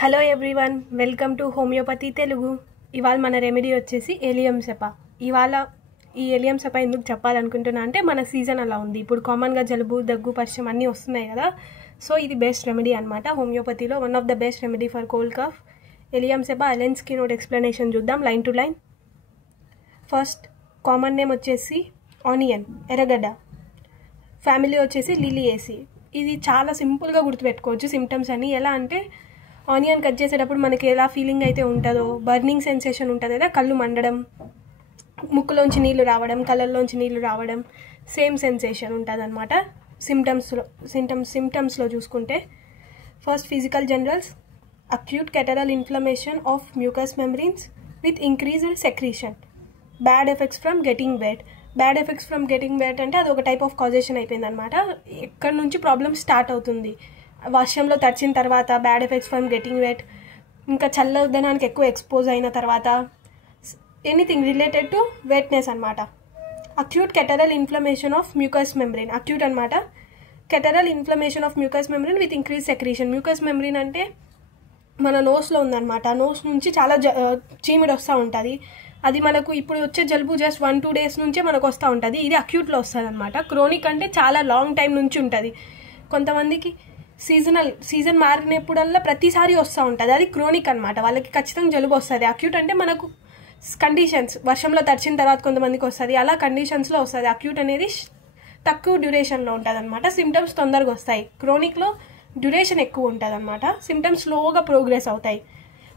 Hello everyone, welcome to homeopathy Telugu. ఇవాళ మన remedy వచ్చేసి ఎలియం సెప. ఇవాళ ఈ ఎలియం సెప ఎందుకు చెప్పాలనుకుంటున్నా అంటే మన సీజన్ అలా ఉంది. ఇప్పుడు కామన్గా జలుబు, దగ్గు, పరిచయం అన్నీ వస్తున్నాయి కదా. సో ఇది బెస్ట్ రెమెడీ అనమాట. హోమియోపతిలో one of the best remedy for cold cough allium cepa. Allen's keynote explanation చూద్దాం line to line. First common name వచ్చేసి ఆనియన్, ఎర్రగడ్డ. ఫ్యామిలీ వచ్చేసి లిలియేసి. ఇది చాలా సింపుల్గా గుర్తుపెట్టుకోవచ్చు సిమ్టమ్స్ అని. ఎలా అంటే ఆనియన్ కట్ చేసేటప్పుడు మనకి ఎలా ఫీలింగ్ అయితే ఉంటుందో, బర్నింగ్ సెన్సేషన్ ఉంటుంది కదా, కళ్ళు మండడం, ముక్కులోంచి నీళ్లు రావడం, కళ్ళల్లోంచి నీళ్లు రావడం, సేమ్ సెన్సేషన్ ఉంటుంది అనమాట సిమ్టమ్స్లో చూసుకుంటే. First physical generals: acute catarrhal inflammation of mucous membranes with increased secretion. Bad effects from getting wet. Bad effects from getting wet అంటే అది ఒక టైప్ ఆఫ్ కాజేషన్ అయిపోయింది అనమాట. ఎక్కడి నుంచి ప్రాబ్లమ్ స్టార్ట్ అవుతుంది, వర్షంలో తడిచిన తర్వాత bad effects from getting wet, ఇంకా చల్లదనానికి ఎక్కువ ఎక్స్పోజ్ అయిన తర్వాత, ఎనీథింగ్ రిలేటెడ్ టు వెట్నెస్ అనమాట. Acute catarrhal inflammation of mucous membrane, acute అనమాట. Catarrhal inflammation of mucous membrane with increase secretion. Mucous membrane అంటే మన నోస్లో ఉందన్నమాట. నోస్ నుంచి చాలా చీమిడి వస్తూ ఉంటుంది. అది మనకు ఇప్పుడు వచ్చే జలుబు జస్ట్ 1-2 days నుంచే మనకు వస్తూ ఉంటుంది. ఇది అక్యూట్లో వస్తుంది అనమాట. క్రోనిక్ అంటే చాలా లాంగ్ టైం నుంచి ఉంటుంది. కొంతమందికి సీజన్ మారినప్పుడల్లా ప్రతిసారి వస్తూ ఉంటుంది. అది క్రోనిక్ అనమాట. వాళ్ళకి ఖచ్చితంగా జలుబు వస్తుంది. అక్యూట్ అంటే మనకు కండిషన్స్, వర్షంలో తడిచిన తర్వాత కొంతమందికి వస్తుంది, అలా కండిషన్స్లో వస్తుంది. అక్యూట్ అనేది తక్కువ డ్యూరేషన్లో ఉంటుంది అనమాట. సిమ్టమ్స్ తొందరగా వస్తాయి. క్రోనిక్లో డ్యూరేషన్ ఎక్కువ ఉంటుంది అనమాట. సిమ్టమ్స్ స్లోగా ప్రోగ్రెస్ అవుతాయి.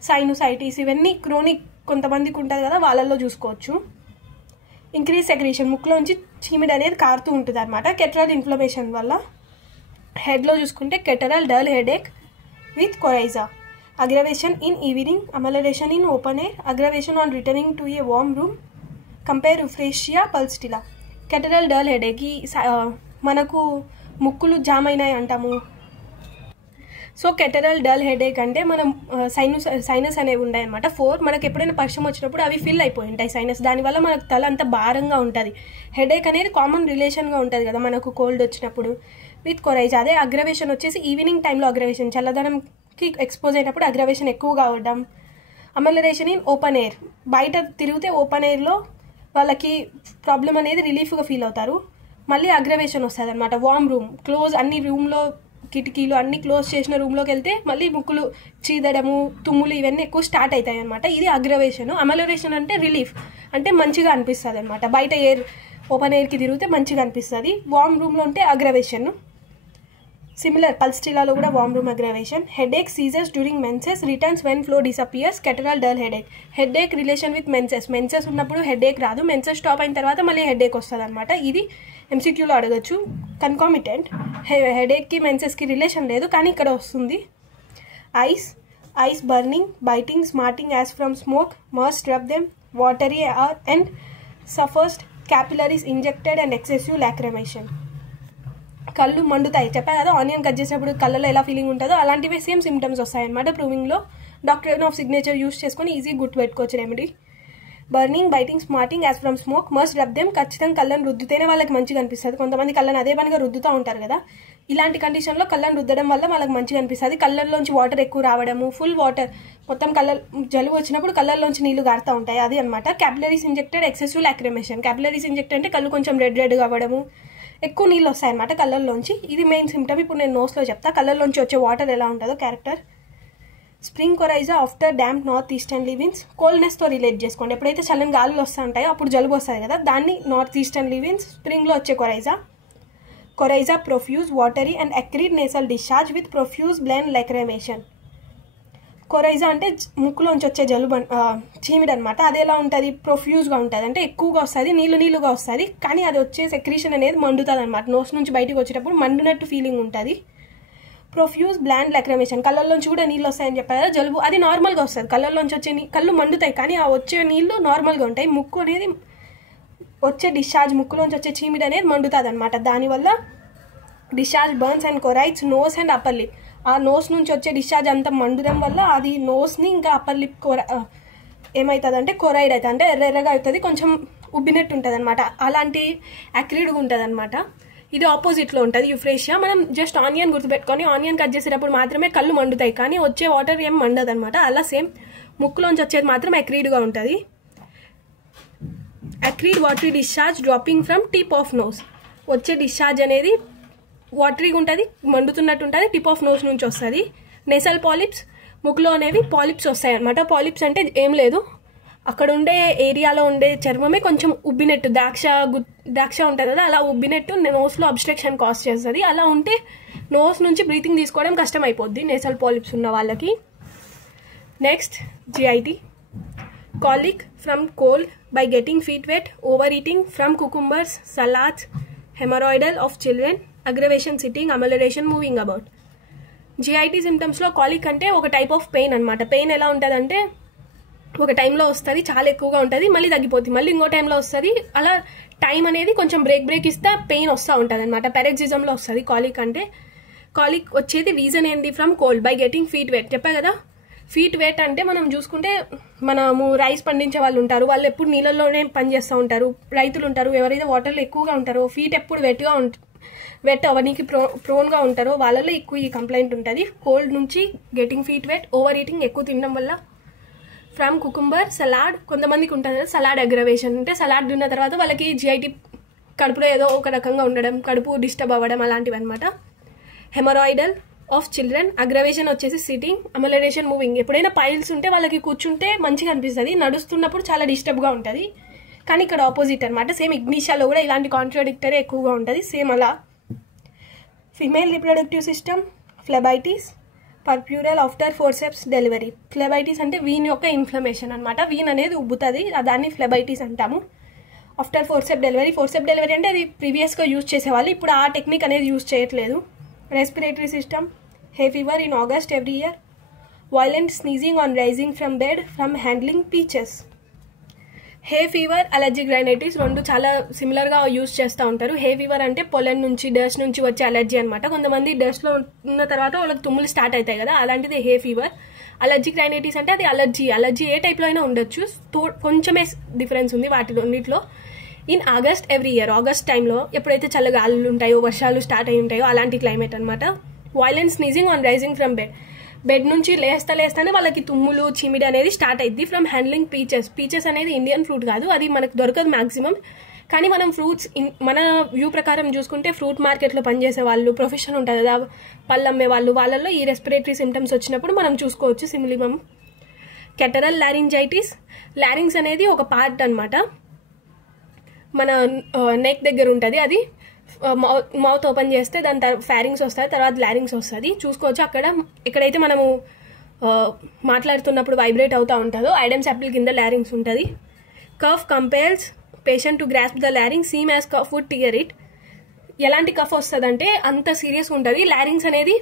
సైనోసైటిస్ ఇవన్నీ క్రోనిక్ కొంతమందికి ఉంటుంది కదా, వాళ్ళల్లో చూసుకోవచ్చు. ఇంక్రీజ్ సెక్రీషన్, ముక్కులోంచి చీమిడి అనేది కారుతూ ఉంటుంది అనమాట కెటరల్ ఇన్ఫ్లమేషన్ వల్ల. హెడ్లో చూసుకుంటే catarrhal dull headache with coryza. Aggravation in evening, amelioration in open air, aggravation on returning to a warm room, compare euphrasia pulsatilla. Catarrhal dull headache, మనకు ముక్కులు జామ్ అయినాయి అంటాము. సో కెటరల్ డల్ హెడేక్ అంటే మనం sinus అనేవి ఉన్నాయి అనమాట. 4 మనకు ఎప్పుడైనా పరిచయం వచ్చినప్పుడు అవి ఫిల్ అయిపోయి ఉంటాయి సైనస్. దానివల్ల మనకు తల అంత భారంగా ఉంటుంది. హెడేక్ అనేది కామన్ రిలేషన్గా ఉంటుంది కదా మనకు కోల్డ్ వచ్చినప్పుడు. విత్ కొరైజా, అదే అగ్రవేషన్ వచ్చేసి ఈవినింగ్ టైంలో అగ్రవేషన్, చల్లదనంకి ఎక్స్పోజ్ అయినప్పుడు అగ్రవేషన్ ఎక్కువగా అవ్వడం. అమలరేషన్ ఇన్ ఓపెన్ ఎయిర్, బయట తిరిగితే ఓపెన్ ఎయిర్లో వాళ్ళకి ప్రాబ్లం అనేది రిలీఫ్గా ఫీల్ అవుతారు. మళ్ళీ అగ్రవేషన్ వస్తుంది అనమాట. వార్మ్ రూమ్, క్లోజ్, అన్ని రూమ్లో కిటికీలు అన్ని క్లోజ్ చేసిన రూమ్లోకి వెళ్తే మళ్ళీ ముక్కులు చీదడము, తుమ్ములు ఇవన్నీ ఎక్కువ స్టార్ట్ అవుతాయి అనమాట. ఇది అగ్రవేషన్. అమలరేషన్ అంటే రిలీఫ్, అంటే మంచిగా అనిపిస్తుంది అనమాట. బయట ఎయిర్, ఓపెన్ ఎయిర్కి తిరిగితే మంచిగా అనిపిస్తుంది. వార్మ్ రూమ్లో ఉంటే అగ్రవేషన్. సిమిలర్ పల్స్టిలాలో కూడా వార్మ్ రూమ్ అగ్రవేషన్. హెడేక్ సీజర్స్ during menses, returns when flow disappears, catarrhal dull headache. Headache relation with menses ఉన్నప్పుడు హెడేక్ రాదు, మెన్సెస్ స్టాప్ అయిన తర్వాత మళ్ళీ హెడేక్ వస్తుంది అనమాట. ఇది ఎంసీక్యూలో అడగచ్చు. కన్కామిటెంట్, హెడేక్కి మెన్సెస్కి రిలేషన్ లేదు కానీ ఇక్కడ వస్తుంది. Eyes burning, biting, smarting as from smoke, must rub them, watery and suffused, capillaries injected and excessive lacrimation. కళ్ళు మండుతాయి, చెప్పా కదా ఆనియన్ కట్ చేసేటప్పుడు కళ్ళలో ఎలా ఫీలింగ్ ఉంటుందో అలాంటివి సేమ్ సిమ్టమ్స్ వస్తాయన్నమాట. ప్రూవింగ్లో డాక్టర్ ఆఫ్ సిగ్నేచర్ యూస్ చేసుకొని ఈజీ గుర్తుపెట్టుకోవచ్చు remedy. Burning, biting, smarting as from smoke, must rub them. ఖచ్చితంగా కళ్ళని రుద్దితేనే వాళ్ళకి మంచిగా అనిపిస్తుంది. కొంతమంది కళ్ళని అదే పనిగా రుద్దుతూ ఉంటారు కదా. ఇలాంటి కండిషన్లో కళ్ళని రుద్దడం వల్ల వాళ్ళకి మంచిగా అనిపిస్తుంది. కళ్ళల్లోంచి వాటర్ ఎక్కువ రావడము, ఫుల్ వాటర్, మొత్తం జలుబు వచ్చినప్పుడు కళ్ళల్లోంచి నీళ్లు గారుతూ ఉంటాయి, అది అనమాట. Capillaries injected excessive lacrimation. Capillaries injected అంటే కళ్ళు కొంచెం రెడ్గా అవ్వడము, ఎక్కువ నీళ్ళు వస్తాయన్నమాట కళ్ళల్లోంచి. ఇది మెయిన్ సిమ్టమ్. ఇప్పుడు నేను నోస్లో చెప్తా కళ్ళల్లోంచి వచ్చే వాటర్ ఎలా ఉంటుందో character. Spring coryza after damp north easterly winds. కోల్డ్నెస్తో రిలేట్ చేసుకోండి. ఎప్పుడైతే చల్లని గాలులు వస్తూ ఉంటాయో అప్పుడు జలుబు వస్తుంది కదా, దాన్ని నార్త్ ఈస్టర్న్లీ విన్స్. స్ప్రింగ్లో వచ్చే coryza profuse, watery and acrid nasal discharge with profuse bland lacrimation. Coryza అంటే ముక్కులోంచి వచ్చే జలుబు, చీమిడి అనమాట. అది ఎలా ఉంటుంది, ప్రొఫ్యూజ్గా ఉంటుంది, అంటే ఎక్కువగా వస్తుంది, నీళ్ళుగా వస్తుంది. కానీ అది వచ్చే సెక్రీషన్ అనేది మండుతుంది అనమాట. నోస్ నుంచి బయటకు వచ్చేటప్పుడు మండునట్టు ఫీలింగ్ ఉంటుంది. ప్రొఫ్యూజ్ బ్లాండ్ లాక్రిమేషన్, కళ్ళల్లోంచి కూడా నీళ్ళు వస్తాయని చెప్పారు కదా జలుబు, అది నార్మల్గా వస్తుంది. కళ్ళల్లోంచి వచ్చే కళ్ళు మండుతాయి కానీ ఆ వచ్చే నీళ్ళు నార్మల్గా ఉంటాయి. ముక్కు అనేది వచ్చే డిశ్చార్జ్, ముక్కులోంచి వచ్చే చీమిడి అనేది మండుతుంది అనమాట. దానివల్ల discharge burns and excoriates nose and upper lip. ఆ నోస్ నుంచి వచ్చే డిశ్చార్జ్ అంతా మండడం వల్ల అది నోస్ని ఇంకా అప్పర్ లిప్ ఏమవుతుంది అంటే కొరైడ్ అవుతుంది, అంటే ఎర్రగా అవుతుంది, కొంచెం ఉబ్బినట్టు ఉంటుంది అనమాట. అలాంటి అక్రీడ్గా ఉంటుంది అనమాట. ఇది ఆపోజిట్లో ఉంటుంది యూఫ్రేషియా. మనం జస్ట్ ఆనియన్ గుర్తుపెట్టుకొని ఆనియన్ కట్ చేసేటప్పుడు మాత్రమే కళ్ళు మండుతాయి, కానీ వచ్చే వాటర్ ఏం మండదు అనమాట. అలా సేమ్ ముక్కులోంచి వచ్చేది మాత్రం అక్రీడ్గా ఉంటుంది. Acrid watery discharge dropping from tip of nose. వచ్చే డిశ్చార్జ్ అనేది వాటరీగా ఉంటుంది, మండుతున్నట్టు ఉంటుంది, టిప్ ఆఫ్ నోస్ నుంచి వస్తుంది. నెసల్ పాలిప్స్, ముక్కులో అనేవి పాలిప్స్ వస్తాయి అనమాట. పాలిప్స్ అంటే ఏం లేదు, అక్కడ ఉండే ఏరియాలో ఉండే చర్మమే కొంచెం ఉబ్బినట్టు, ద్రాక్ష ఉంటుంది కదా, అలా ఉబ్బినట్టు నోస్లో అబ్స్ట్రక్షన్ కాజ్ చేస్తుంది. అలా ఉంటే నోస్ నుంచి బ్రీతింగ్ తీసుకోవడం కష్టం అయిపోద్ది నేసల్ పాలిప్స్ ఉన్న వాళ్ళకి. Next GIT, colic from cold by getting feet wet, over eating from cucumbers, salads, haemorrhoidal of children, aggravation sitting, amelioration, moving about. GIT సిమ్టమ్స్లో కాలిక్ అంటే ఒక టైప్ ఆఫ్ పెయిన్ అనమాట. పెయిన్ ఎలా ఉంటుందంటే ఒక టైంలో వస్తుంది, చాలా ఎక్కువగా ఉంటుంది, మళ్ళీ తగ్గిపోతుంది, మళ్ళీ ఇంకో టైంలో వస్తుంది. అలా టైం అనేది కొంచెం బ్రేక్ ఇస్తే పెయిన్ వస్తూ ఉంటుంది అనమాట. పెరెక్సిజంలో వస్తుంది కాలిక్ అంటే. కాలిక్ వచ్చేది రీజన్ ఏంది? From cold by getting feet wet. చెప్పా కదా, ఫీట్ వెట్ అంటే మనం చూసుకుంటే మనము రైస్ పండించే వాళ్ళు ఉంటారు, వాళ్ళు ఎప్పుడు నీళ్ళల్లోనే పనిచేస్తూ ఉంటారు. రైతులు ఉంటారు, ఎవరైతే వాటర్లో ఎక్కువగా ఉంటారో, ఫీట్ ఎప్పుడు వెట్ అవనికి ప్రోన్గా ఉంటారో వాళ్ళలో ఎక్కువ ఈ కంప్లైంట్ ఉంటుంది. కోల్డ్ నుంచి getting feet wet, over eating ఎక్కువ తినడం వల్ల, ఫ్రమ్ కుకుంబర్, సలాడ్, కొంతమందికి ఉంటుంది కదా సలాడ్ అగ్రవేషన్, అంటే సలాడ్ తిన్న తర్వాత వాళ్ళకి జిఐటి కడుపులో ఏదో ఒక రకంగా ఉండడం, కడుపు డిస్టర్బ్ అవ్వడం అలాంటివి అనమాట. హెమరాయిడల్ ఆఫ్ చిల్డ్రన్, అగ్రవేషన్ వచ్చేసి సిట్టింగ్, అమలరేషన్, మూవింగ్. ఎప్పుడైనా పైల్స్ ఉంటే వాళ్ళకి కూర్చుంటే మంచిగా అనిపిస్తుంది, నడుస్తున్నప్పుడు చాలా డిస్టర్బ్గా ఉంటుంది. కానీ ఇక్కడ ఆపోజిట్ అనమాట. సేమ్ ఇగ్నిషియాలో కూడా ఇలాంటి కాంట్రాడిక్టరీ ఎక్కువగా ఉంటుంది. సేమ్ అలా female reproductive system, phlebitis, puerperal after forceps delivery. Phlebitis అంటే వీన్ యొక్క ఇన్ఫ్లమేషన్ అనమాట. వీన్ అనేది ఉబ్బుతుంది, దాన్ని ఫ్లెబైటిస్ అంటాము. ఆఫ్టర్ ఫోర్సెప్ డెలివరీ అంటే అది ప్రీవియస్గా యూజ్ చేసేవాళ్ళు, ఇప్పుడు ఆ టెక్నిక్ అనేది యూజ్ చేయట్లేదు. Respiratory system, hay fever in August every year, violent sneezing on rising from bed from handling peaches. Hay fever, allergic rhinitis రెండు చాలా సిమిలర్గా యూజ్ చేస్తూ ఉంటారు. హే ఫీవర్ అంటే పొలన్ నుంచి, డస్ట్ నుంచి వచ్చే అలర్జీ అనమాట. కొంతమంది డస్ట్లో ఉన్న తర్వాత వాళ్ళకి తుమ్ములు స్టార్ట్ అవుతాయి కదా, అలాంటిది హే ఫీవర్. అలర్జిక్ రైనైటిస్ అంటే అది అలర్జీ ఏ టైప్లో అయినా ఉండొచ్చు, కొంచెమే డిఫరెన్స్ ఉంది వాటిలో. In August every year, August టైంలో ఎప్పుడైతే చల్లగాలులు ఉంటాయో, వర్షాలు స్టార్ట్ అయి ఉంటాయో అలాంటి క్లైమేట్ అనమాట. Violent sneezing on rising from bed నుంచి లేస్తానే వాళ్ళకి తుమ్ములు, చిమిడి అనేది స్టార్ట్ అయింది. ఫ్రమ్ హ్యాండ్లింగ్ పీచెస్ అనేది ఇండియన్ ఫ్రూట్ కాదు, అది మనకు దొరకదు మ్యాక్సిమం. కానీ మనం ఫ్రూట్స్ మన వ్యూ ప్రకారం చూసుకుంటే ఫ్రూట్ మార్కెట్లో పనిచేసే వాళ్ళు, ప్రొఫెషన్ ఉంటుంది కదా పళ్ళు అమ్మే వాళ్ళు, వాళ్ళల్లో ఈ రెస్పిరేటరీ సిమ్టమ్స్ వచ్చినప్పుడు మనం చూసుకోవచ్చు సిమిలిమం. కెటరల్ లారింజైటిస్, లారింగ్స్ అనేది ఒక పార్ట్ అనమాట, మన నెక్ దగ్గర ఉంటుంది. అది మౌత్ ఓపెన్ చేస్తే దాని ఫ్యారింగ్స్ వస్తాయి, తర్వాత లారింగ్స్ వస్తుంది. చూసుకోవచ్చు అక్కడ ఎక్కడైతే మనము మాట్లాడుతున్నప్పుడు వైబ్రేట్ అవుతూ ఉంటుందో ఐడెమ్స్ యాపిల్ కింద లారింగ్స్ ఉంటుంది. Cough compels patient to grasp the larynx, seems as cough would tear it. ఎలాంటి కఫ్ వస్తుందంటే అంత సీరియస్ ఉంటుంది, లారింగ్స్ అనేది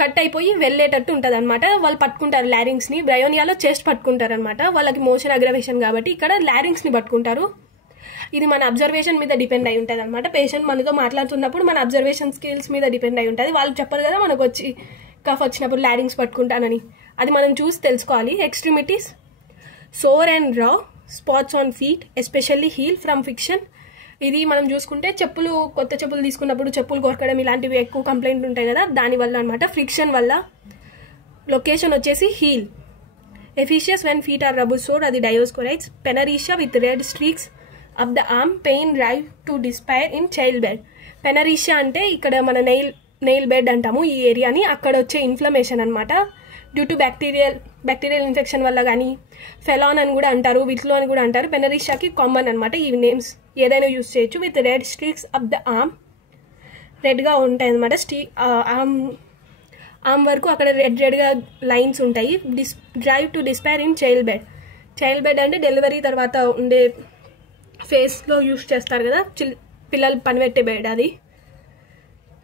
కట్ అయిపోయి వెళ్ళేటట్టు ఉంటుంది అనమాట. వాళ్ళు పట్టుకుంటారు లారింగ్స్ని. బ్రయోనియాలో చెస్ట్ పట్టుకుంటారు అనమాట, వాళ్ళకి మోషన్ అగ్రవేషన్ కాబట్టి ఇక్కడ లారింగ్స్ని పట్టుకుంటారు. ఇది మన అబ్జర్వేషన్ మీద డిపెండ్ అయి ఉంటుంది అనమాట. పేషెంట్ మనతో మాట్లాడుతున్నప్పుడు మన అబ్జర్వేషన్ స్కిల్స్ మీద డిపెండ్ అయి ఉంటుంది. వాళ్ళు చెప్పరు కదా మనకు వచ్చి కఫ్ వచ్చినప్పుడు లారింగ్స్ పట్టుకుంటానని, అది మనం చూసి తెలుసుకోవాలి. Extremities, sore and raw spots on feet especially heel from friction. ఇది మనం చూసుకుంటే కొత్త చెప్పులు తీసుకున్నప్పుడు చెప్పులు కొరకడం ఇలాంటివి ఎక్కువ కంప్లైంట్ ఉంటాయి కదా, దానివల్ల అనమాట, ఫ్రిక్షన్ వల్ల. లొకేషన్ వచ్చేసి heel. Efficacious when feet are rubbed sore, అది డయోస్కోరైట్స్. Panaritium with red streaks up the arm, pain drive to despair in childbed. Panaritium అంటే ఇక్కడ మన నెయిల్ బెడ్ అంటాము ఈ ఏరియాని, అక్కడ వచ్చే ఇన్ఫ్లమేషన్ అనమాట. డ్యూ టు బ్యాక్టీరియల్ ఇన్ఫెక్షన్ వల్ల కానీ, ఫెలాన్ అని కూడా అంటారు, విట్లో అని కూడా అంటారు. పెనరీషియాకి కామన్ అనమాట ఈ నేమ్స్, ఏదైనా యూజ్ చేయొచ్చు. With red streaks up the arm, రెడ్గా ఉంటాయి అనమాట. ఆర్మ్ వరకు అక్కడ రెడ్గా లైన్స్ ఉంటాయి. Drive to despair in childbed అంటే డెలివరీ తర్వాత ఉండే ఫేస్లో యూజ్ చేస్తారు కదా పిల్లలు పనిపెట్టే బెడ్ అది.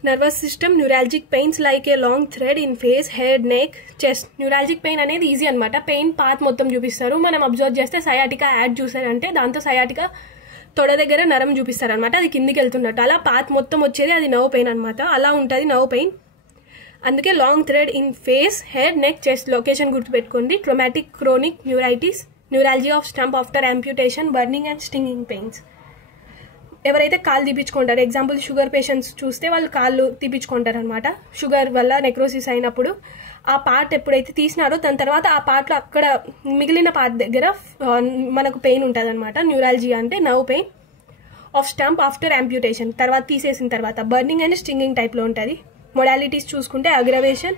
Nervous system, neuralgic pains like a long thread in face, head, neck, chest. Neuralgic pain అనేది ఈజీ అనమాట, పెయిన్ పాత్ మొత్తం చూపిస్తారు. మనం అబ్జర్వ్ చేస్తే సయాటికా యాడ్ చూసారంటే దాంతో సయాటికా తొడ దగ్గర నరం చూపిస్తారు అనమాట, అది కిందికి వెళ్తున్నట్టు. అలా పాత్ మొత్తం వచ్చేది అది నర్వ్ పెయిన్ అనమాట, అలా ఉంటుంది నర్వ్ పెయిన్. అందుకే long thread in face, head, neck, chest. Location గుర్తుపెట్టుకోండి. Traumatic chronic neuritis, neurology of stump after amputation, burning and stinging pains. ఎవరైతే కాళ్ళు తీపించుకుంటారు, ఎగ్జాంపుల్ షుగర్ పేషెంట్స్ చూస్తే వాళ్ళు కాళ్ళు తీపించుకుంటారు అనమాట. షుగర్ వల్ల నెక్రోసిస్ అయినప్పుడు ఆ పార్ట్ ఎప్పుడైతే తీసినారో దాని తర్వాత ఆ పార్ట్లో అక్కడ మిగిలిన పార్ట్ దగ్గర మనకు పెయిన్ ఉంటుంది అనమాట. న్యూరాలజియా అంటే nerve pain of stump after amputation, తర్వాత తీసేసిన తర్వాత బర్నింగ్ అండ్ స్టింగింగ్ టైప్లో ఉంటుంది. మొడాలిటీస్ చూసుకుంటే aggravation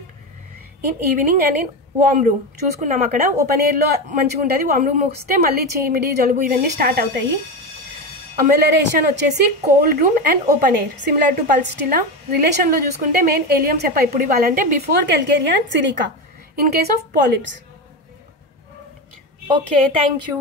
in evening and in warm room చూసుకున్నాం. అక్కడ ఓపెన్ ఎయిర్లో మంచిగా ఉంటుంది, వార్మ్ రూమ్ వస్తే మళ్ళీ చీమిడి జలుబు ఇవన్నీ స్టార్ట్ అవుతాయి. అమెలరేషన్ వచ్చేసి cold room and open air similar to pulsatilla. రిలేషన్లో చూసుకుంటే మెయిన్ ఏలియం సెపా ఎప్పుడు ఇవ్వాలంటే before calcarea and silica in case of polyps. Okay, thank you.